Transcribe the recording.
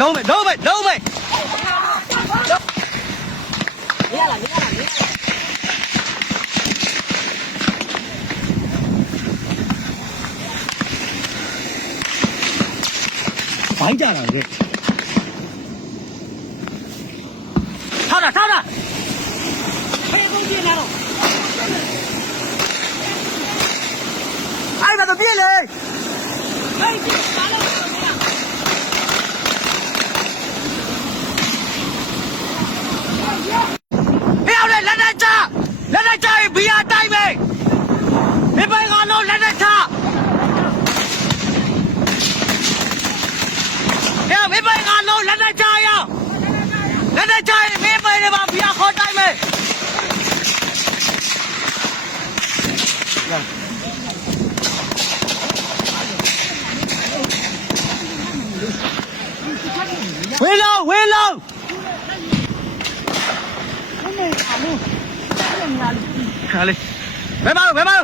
လုံးပဲလုံးပဲလုံးပဲဘိုင်းကြတာလေထားတာဖေးကုန်ပြင်းလာတော့အဲ့ဒါတော့ပြင်းလေဟေးပါလို့လက်နဲ့ချဘီယာတိုင်းပဲမိပိုင်ကလုံးလက်နဲ့ချမိပိုင်ကလုံးလက်နဲ့ချရလက်နဲ့ချမိပိုင်တွေပါဘီယာခေါ်တိုင်းပဲဝေးလုံးခါလေးဘယ်မှာ